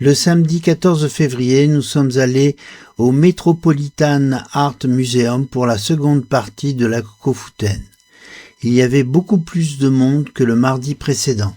Le samedi 14 février, nous sommes allés au Metropolitan Art Museum pour la seconde partie de la Lofoten. Il y avait beaucoup plus de monde que le mardi précédent.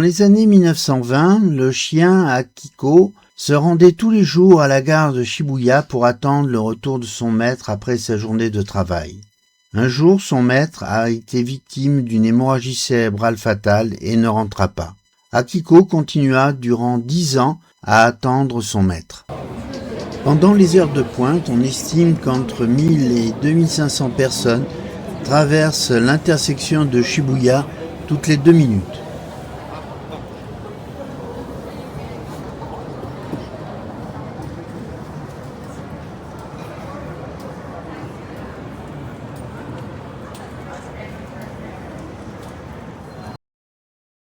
Dans les années 1920, le chien Akiko se rendait tous les jours à la gare de Shibuya pour attendre le retour de son maître après sa journée de travail. Un jour, son maître a été victime d'une hémorragie cérébrale fatale et ne rentra pas. Akiko continua durant 10 ans à attendre son maître. Pendant les heures de pointe, on estime qu'entre 1000 et 2500 personnes traversent l'intersection de Shibuya toutes les 2 minutes.